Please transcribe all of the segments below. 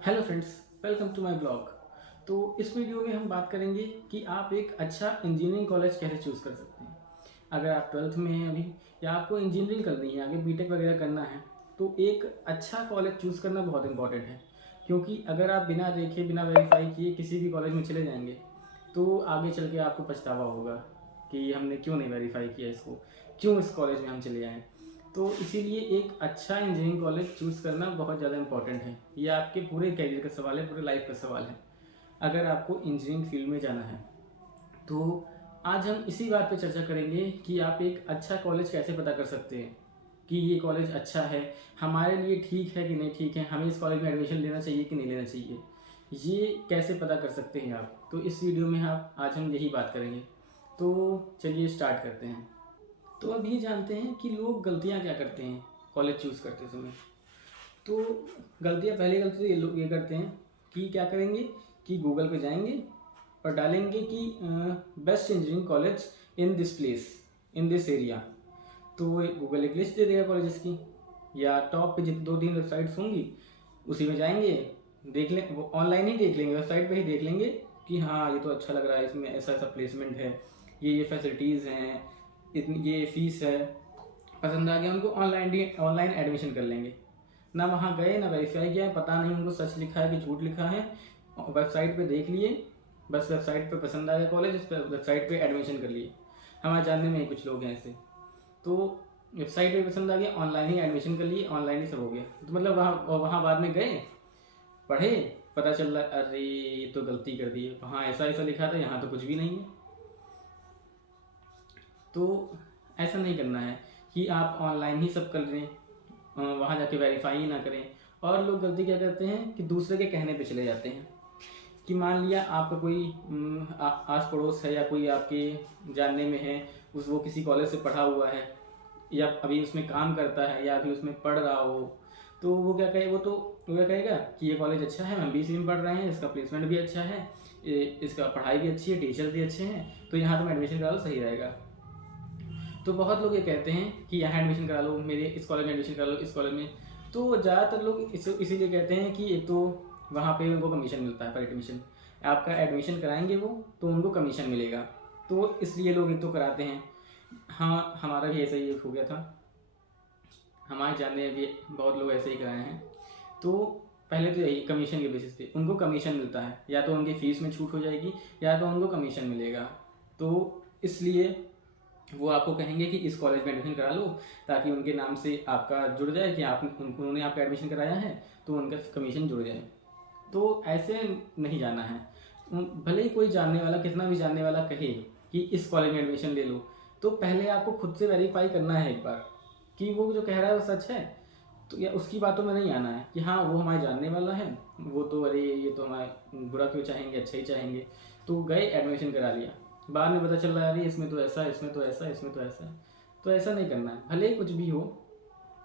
Hello friends, welcome to my blog. तो इस video में हम बात करेंगे कि आप एक अच्छा इंजीनियरिंग कॉलेज कैसे चूज़ कर सकते हैं। अगर आप ट्वेल्थ में हैं अभी या आपको इंजीनियरिंग करनी है, आगे बीटेक वगैरह करना है, तो एक अच्छा कॉलेज चूज़ करना बहुत इंपॉर्टेंट है। क्योंकि अगर आप बिना देखे बिना वेरीफाई किए किसी भी कॉलेज में चले जाएंगे तो आगे चल के आपको पछतावा होगा कि हमने क्यों नहीं वेरीफाई किया इसको, क्यों इस कॉलेज में हम चले आए। तो इसीलिए एक अच्छा इंजीनियरिंग कॉलेज चूज़ करना बहुत ज़्यादा इंपॉर्टेंट है। ये आपके पूरे करियर का सवाल है, पूरे लाइफ का सवाल है अगर आपको इंजीनियरिंग फील्ड में जाना है। तो आज हम इसी बात पे चर्चा करेंगे कि आप एक अच्छा कॉलेज कैसे पता कर सकते हैं कि ये कॉलेज अच्छा है, हमारे लिए ठीक है कि नहीं ठीक है, हमें इस कॉलेज में एडमिशन लेना चाहिए कि नहीं लेना चाहिए, ये कैसे पता कर सकते हैं आप। तो इस वीडियो में आप आज हम यही बात करेंगे। तो चलिए स्टार्ट करते हैं। तो अब ये जानते हैं कि लोग गलतियाँ क्या करते हैं कॉलेज चूज़ करते समय। तो गलतियाँ, पहली गलती तो ये लोग ये करते हैं कि क्या करेंगे कि गूगल पे जाएंगे और डालेंगे कि best engineering college in this place, in this area. तो वो गूगल एक लिस्ट दे देगा कॉलेजेस की, या टॉप पे जितनी 2-3 वेबसाइट्स होंगी उसी में जाएंगे, देख लें, वो ऑनलाइन ही देख लेंगे, वेबसाइट पे ही देख लेंगे कि हाँ ये तो अच्छा लग रहा है, इसमें ऐसा ऐसा प्लेसमेंट है, ये फैसिलिटीज़ हैं, इतनी ये फीस है, पसंद आ गया उनको, ऑनलाइन एडमिशन कर लेंगे। ना वहाँ गए ना वेरीफाई किया, पता नहीं उनको सच लिखा है कि झूठ लिखा है, वेबसाइट पे देख लिए, बस वेबसाइट पे पसंद आ गया कॉलेज, उस पर वेबसाइट पे एडमिशन कर लिए। हमारे जानने में ही कुछ लोग हैं ऐसे। तो वेबसाइट पे पसंद आ गया, ऑनलाइन ही एडमिशन कर लिए, ऑनलाइन ही सब हो गया। तो मतलब वहाँ वहाँ बाद में गए, पढ़े, पता चल रहा अरे ये तो गलती कर दी है, वहाँ ऐसा ऐसा लिखा था, यहाँ तो कुछ भी नहीं है। तो ऐसा नहीं करना है कि आप ऑनलाइन ही सब कर लें, वहाँ जाके वेरीफाई ही ना करें। और लोग गलती क्या करते हैं कि दूसरे के कहने पे चले जाते हैं कि मान लिया आपका कोई आस पड़ोस है या कोई आपके जानने में है, उस वो किसी कॉलेज से पढ़ा हुआ है या अभी उसमें काम करता है या अभी उसमें पढ़ रहा हो, तो वो क्या कहे, वो क्या कहेगा कि ये कॉलेज अच्छा है, हम भी इसी में पढ़ रहे हैं, इसका प्लेसमेंट भी अच्छा है, इसका पढ़ाई भी अच्छी है, टीचर भी अच्छे हैं, तो यहाँ तुम एडमिशन करा लो, सही रहेगा। तो बहुत लोग ये कहते हैं कि यहाँ एडमिशन करा लो, मेरे इस कॉलेज में एडमिशन करा लो, इस कॉलेज में। तो ज़्यादातर लोग इसीलिए कहते हैं कि एक तो वहाँ पे उनको कमीशन मिलता है पर एडमिशन, आपका एडमिशन कराएंगे वो तो उनको कमीशन मिलेगा, तो इसलिए लोग एक तो कराते हैं। हाँ, हमारा भी ऐसा ही हो गया था, हमारे जानने में भी बहुत लोग ऐसे ही कराए हैं। तो पहले तो यही कमीशन के बेसिस पे उनको कमीशन मिलता है, या तो उनकी फ़ीस में छूट हो जाएगी या तो उनको कमीशन मिलेगा। तो इसलिए वो आपको कहेंगे कि इस कॉलेज में एडमिशन करा लो, ताकि उनके नाम से आपका जुड़ जाए कि आप उन्होंने आपका एडमिशन कराया है, तो उनका कमीशन जुड़ जाए। तो ऐसे नहीं जाना है। भले ही कोई जानने वाला, कितना भी जानने वाला कहे कि इस कॉलेज में एडमिशन ले लो, तो पहले आपको खुद से वेरीफाई करना है एक बार कि वो जो कह रहा है वो सच है। तो या उसकी बातों में नहीं आना है कि हाँ वो हमारे जानने वाला है, वो तो अरे ये तो हमारे बुरा क्यों चाहेंगे, अच्छा ही चाहेंगे। तो गए एडमिशन करा लिया, बाद में पता चल रहा है अरे इसमें तो ऐसा, इसमें तो ऐसा, इसमें तो ऐसा है। तो ऐसा नहीं करना है, भले ही कुछ भी हो,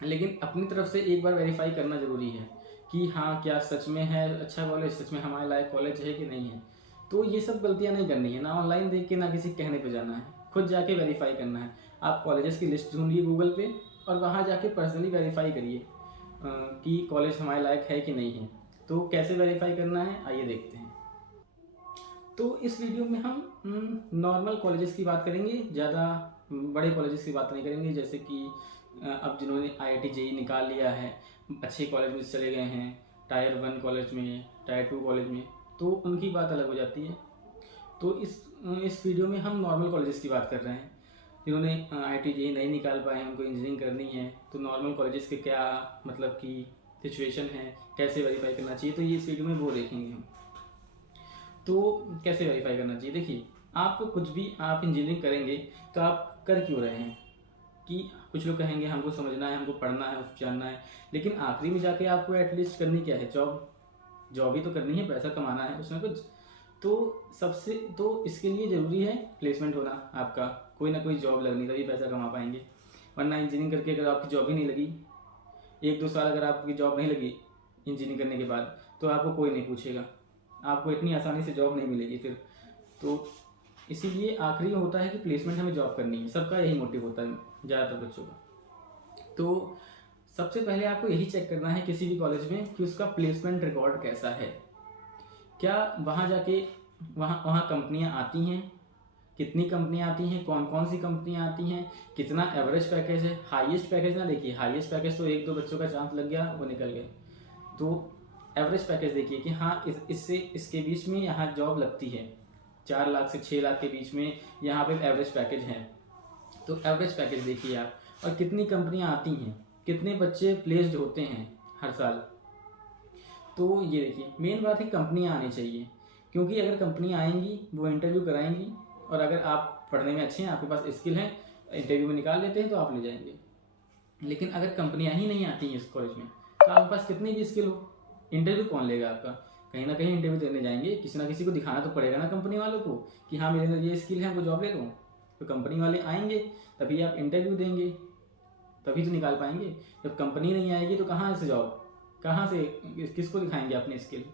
लेकिन अपनी तरफ से एक बार वेरीफाई करना ज़रूरी है कि हाँ क्या सच में है अच्छा कॉलेज, सच में हमारे लायक कॉलेज है कि नहीं है। तो ये सब गलतियाँ नहीं करनी है, ना ऑनलाइन देख के ना किसी कहने पे जाना है, खुद जाके वेरीफाई करना है। आप कॉलेजेस की लिस्ट ढूंढिए गूगल पे और वहाँ जाके पर्सनली वेरीफाई करिए कि कॉलेज हमारे लायक है कि नहीं है। तो कैसे वेरीफाई करना है आइए देखते हैं। तो इस वीडियो में हम नॉर्मल कॉलेजेस की बात करेंगे, ज़्यादा बड़े कॉलेजेस की बात नहीं करेंगे। जैसे कि अब जिन्होंने IIT JEE निकाल लिया है, अच्छे कॉलेज में चले गए हैं, टायर 1 कॉलेज में, टायर 2 कॉलेज में, तो उनकी बात अलग हो जाती है। तो इस वीडियो में हम नॉर्मल कॉलेजेस की बात कर रहे हैं, जिन्होंने IIT JEE नहीं निकाल पाए, उनको इंजीनियरिंग करनी है, तो नॉर्मल कॉलेजेस के क्या मतलब कि सिचुएशन है, कैसे वेरीफाई करना चाहिए, तो ये इस वीडियो में वो देखेंगे हम। तो कैसे वेरीफाई करना चाहिए, देखिए आपको कुछ भी, आप इंजीनियरिंग करेंगे तो आप कर क्यों रहे हैं कि कुछ लोग कहेंगे हमको समझना है, हमको पढ़ना है, जानना है, लेकिन आखिरी में जाके आपको एटलीस्ट करनी क्या है, जॉब ही तो करनी है, पैसा कमाना है कुछ ना कुछ। तो सबसे तो इसके लिए ज़रूरी है प्लेसमेंट होना, आपका कोई ना कोई जॉब लगनी, तभी पैसा कमा पाएंगे। वरना इंजीनियरिंग करके अगर आपकी जॉब ही नहीं लगी, 1-2 साल अगर आपकी जॉब नहीं लगी इंजीनियरिंग करने के बाद, तो आपको कोई नहीं पूछेगा, आपको इतनी आसानी से जॉब नहीं मिलेगी फिर। तो इसीलिए आखिरी होता है कि प्लेसमेंट हमें जॉब करनी है, सबका यही मोटिव होता है ज़्यादातर बच्चों का। तो सबसे पहले आपको यही चेक करना है किसी भी कॉलेज में कि उसका प्लेसमेंट रिकॉर्ड कैसा है, क्या वहाँ जाके वहाँ कंपनियाँ आती हैं, कितनी कंपनियाँ आती हैं, कौन कौन सी कंपनियाँ आती हैं, कितना एवरेज पैकेज है। हाईएस्ट पैकेज ना देखिए, हाईएस्ट पैकेज तो एक दो बच्चों का चांस लग गया वो निकल गए, तो एवरेज पैकेज देखिए कि हाँ इससे इसके बीच में यहाँ जॉब लगती है, 4 लाख से 6 लाख के बीच में यहाँ पे एवरेज पैकेज है। तो एवरेज पैकेज देखिए आप, और कितनी कंपनियाँ आती हैं, कितने बच्चे प्लेस्ड होते हैं हर साल। तो ये देखिए मेन बात है कंपनियाँ आनी चाहिए, क्योंकि अगर कंपनियाँ आएंगी वो इंटरव्यू कराएंगी, और अगर आप पढ़ने में अच्छे हैं, आपके पास स्किल है, इंटरव्यू में निकाल लेते हैं तो आप ले जाएंगे। लेकिन अगर कंपनियाँ ही नहीं आती हैं इस कॉलेज में तो आपके पास कितनी भी स्किल हो, इंटरव्यू कौन लेगा आपका। कहीं ना कहीं इंटरव्यू देने जाएंगे, किसी ना किसी को दिखाना तो पड़ेगा ना कंपनी वालों को कि हाँ मेरे अंदर ये स्किल है, वो जॉब ले लो। तो कंपनी वाले आएंगे तभी आप इंटरव्यू देंगे, तभी तो निकाल पाएंगे। जब कंपनी नहीं आएगी तो कहाँ से जॉब, कहाँ से, किसको दिखाएंगे अपने स्किल।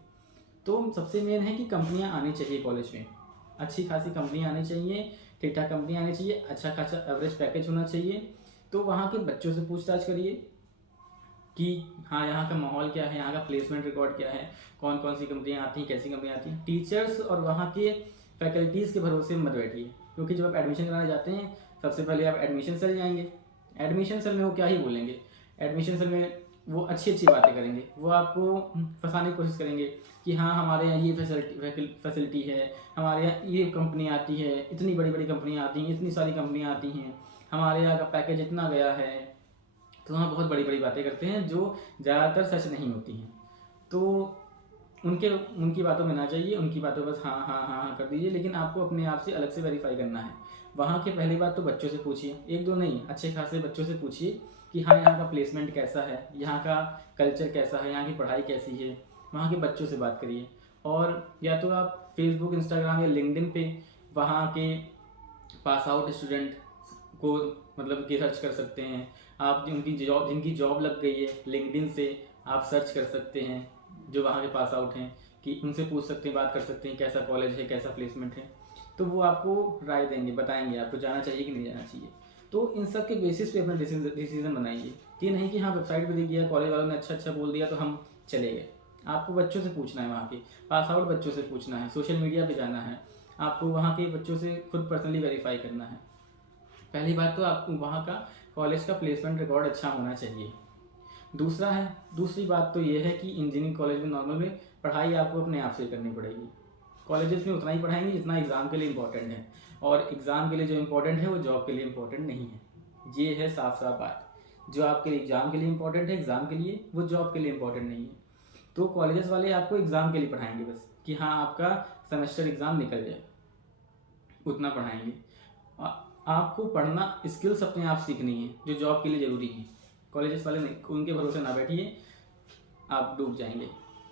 तो सबसे मेन है कि कंपनियाँ आनी चाहिए कॉलेज में, अच्छी खासी कंपनियाँ आनी चाहिए, ठीक ठाक कंपनियाँ आनी चाहिए, अच्छा खासा एवरेज पैकेज होना चाहिए। तो वहाँ के बच्चों से पूछताछ करिए कि हाँ यहाँ का माहौल क्या है, यहाँ का प्लेसमेंट रिकॉर्ड क्या है, कौन कौन सी कंपनियाँ आती हैं, कैसी कंपनियाँ आती हैं। टीचर्स और वहाँ के फैकल्टीज़ के भरोसे मत बैठिए, क्योंकि जब आप एडमिशन कराने जाते हैं सबसे पहले आप एडमिशन सेल जाएंगे। एडमिशन सेल में वो क्या ही बोलेंगे, एडमिशन सेल में वो अच्छी अच्छी बातें करेंगे, वो आपको फंसाने की कोशिश करेंगे कि हाँ हमारे यहाँ ये फैसिलिटी है, हमारे यहाँ ये कंपनी आती है, इतनी बड़ी बड़ी कंपनियाँ आती हैं, इतनी सारी कंपनियाँ आती हैं, हमारे यहाँ का पैकेज इतना गया है। तो वहाँ बहुत बड़ी बड़ी बातें करते हैं जो ज़्यादातर सच नहीं होती हैं। तो उनकी बातों में ना चाहिए, उनकी बातों बस हाँ हाँ हाँ हाँ कर दीजिए। लेकिन आपको अपने आप से अलग से वेरीफाई करना है। वहाँ के पहली बात तो बच्चों से पूछिए, एक दो नहीं, अच्छे खासे बच्चों से पूछिए कि हाँ यहाँ का प्लेसमेंट कैसा है, यहाँ का कल्चर कैसा है, यहाँ की पढ़ाई कैसी है। वहाँ के बच्चों से बात करिए। और या तो आप फेसबुक, इंस्टाग्राम या लिंक्डइन पे वहाँ के पास आउट स्टूडेंट को मतलब कि सर्च कर सकते हैं आप। जिनकी जॉब लग गई है, लिंक्डइन से आप सर्च कर सकते हैं जो वहाँ के पास आउट हैं, कि उनसे पूछ सकते हैं, बात कर सकते हैं कैसा कॉलेज है, कैसा प्लेसमेंट है। तो वो आपको राय देंगे, बताएंगे आपको जाना चाहिए कि नहीं जाना चाहिए। तो इन सब के बेसिस पे अपना डिसीजन बनाइए, कि नहीं कि हाँ वेबसाइट पे दिख गया, कॉलेज वालों ने अच्छा अच्छा बोल दिया तो हम चले गए। आपको बच्चों से पूछना है, वहाँ के पास आउट बच्चों से पूछना है, सोशल मीडिया पे जाना है, आपको वहाँ के बच्चों से खुद पर्सनली वेरीफाई करना है। पहली बात तो आपको वहाँ का कॉलेज का प्लेसमेंट रिकॉर्ड अच्छा होना चाहिए। दूसरी बात तो ये है कि इंजीनियरिंग कॉलेज में नॉर्मल में पढ़ाई आपको अपने आप से करनी पड़ेगी। कॉलेजेस में उतना ही पढ़ाएंगे जितना एग्ज़ाम के लिए इम्पोर्टेंट है, और एग्ज़ाम के लिए जो इम्पोर्टेंट है वो जॉब के लिए इम्पोर्टेंट नहीं है। ये है साफ साफ बात। जो आपके एग्ज़ाम के लिए इम्पोर्टेंट है एग्ज़ाम के लिए, वो जॉब के लिए इम्पोर्टेंट नहीं है। तो कॉलेजेस वाले आपको एग्ज़ाम के लिए पढ़ाएंगे बस, कि हाँ आपका सेमेस्टर एग्ज़ाम निकल जाए, उतना पढ़ाएंगे। आपको पढ़ना स्किल्स अपने आप सीखनी है जो जॉब के लिए ज़रूरी है। कॉलेजेस वाले नहीं, उनके भरोसे ना बैठिए, आप डूब जाएंगे।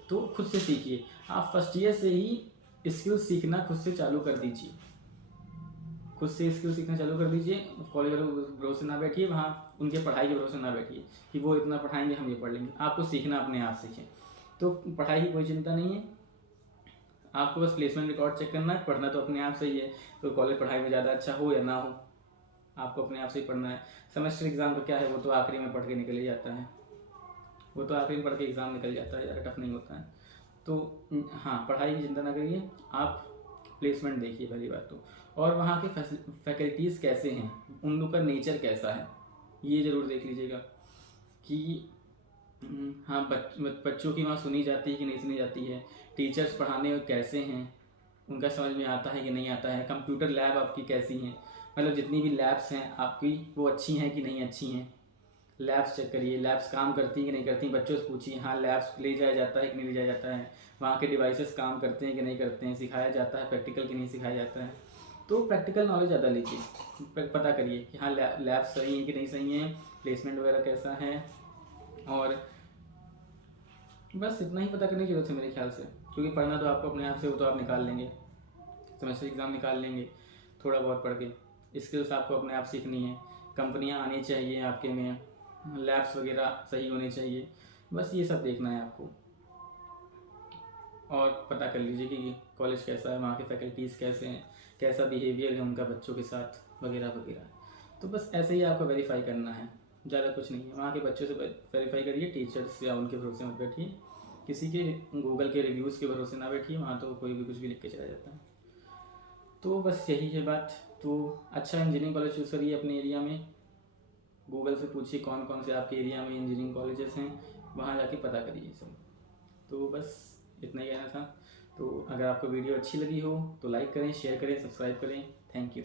तो खुद से सीखिए। आप फर्स्ट ईयर से ही स्किल्स सीखना खुद से चालू कर दीजिए, खुद से स्किल सीखना चालू कर दीजिए। कॉलेज वालों के भरोसे ना बैठिए, वहाँ उनके पढ़ाई के भरोसे ना बैठिए कि वो इतना पढ़ाएंगे हम ये पढ़ लेंगे। आपको सीखना अपने आप सीखें। तो पढ़ाई की कोई चिंता नहीं है, आपको बस प्लेसमेंट रिकॉर्ड चेक करना है। पढ़ना तो अपने आप से ही है, तो कॉलेज पढ़ाई में ज़्यादा अच्छा हो या ना हो, आपको अपने आप से ही पढ़ना है। सेमेस्टर एग्ज़ाम का क्या है, वो तो आखिरी में पढ़ के निकल ही जाता है, वो तो आखिरी में पढ़ के एग्ज़ाम निकल जाता है, ज़्यादा टफ नहीं होता है। तो हाँ, पढ़ाई की चिंता ना करिए, आप प्लेसमेंट देखिए पहली बात तो। और वहाँ के फैकल्टीज़ कैसे हैं, उन लोग का नेचर कैसा है, ये ज़रूर देख लीजिएगा कि हाँ बच्चों की वहाँ सुनी जाती है कि नहीं सुनी जाती है, टीचर्स पढ़ाने में कैसे हैं, उनका समझ में आता है कि नहीं आता है, कंप्यूटर लैब आपकी कैसी हैं, मतलब जितनी भी लैब्स हैं आपकी वो अच्छी हैं कि नहीं अच्छी हैं। लैब्स चेक करिए, लैब्स काम करती हैं कि नहीं करती। बच्चों से पूछिए हाँ लैब्स ले जाया जाता है कि नहीं ले जाया जाता है, वहाँ के डिवाइसेस काम करते हैं कि नहीं करते हैं, सिखाया जाता है प्रैक्टिकल कि नहीं सिखाया जाता है। तो प्रैक्टिकल नॉलेज ज़्यादा लीजिए, पता करिए कि हाँ लैब्स सही हैं कि नहीं सही हैं, प्लेसमेंट वगैरह कैसा है। और बस इतना ही पता करने की जरूरत है मेरे ख्याल से, क्योंकि पढ़ना तो आपको अपने आप से, वो तो आप निकाल लेंगे, सेमेस्टर एग्ज़ाम निकाल लेंगे थोड़ा बहुत पढ़ के। स्किल्स आपको अपने आप सीखनी है, कंपनियां आनी चाहिए आपके में, लैब्स वगैरह सही होने चाहिए, बस ये सब देखना है आपको। और पता कर लीजिए कि कॉलेज कैसा है, वहाँ के फैकल्टीज़ कैसे हैं, कैसा बिहेवियर है उनका बच्चों के साथ वगैरह वगैरह। तो बस ऐसे ही आपको वेरीफाई करना है। ज़्यादा कुछ नहीं है। वहाँ के बच्चों से वेरीफाई करिए, टीचर्स या उनके भरोसे मत बैठिए, किसी के गूगल के रिव्यूज़ के भरोसे ना बैठिए, वहाँ तो कोई भी कुछ भी लिख के चला जाता है। तो बस यही है बात। तो अच्छा इंजीनियरिंग कॉलेज चूज़ करिए अपने एरिया में, गूगल से पूछिए कौन कौन से आपके एरिया में इंजीनियरिंग कॉलेजेस हैं, वहाँ जाके पता करिए सब। तो बस इतना ही कहना था। तो अगर आपको वीडियो अच्छी लगी हो तो लाइक करें, शेयर करें, सब्सक्राइब करें। Thank you.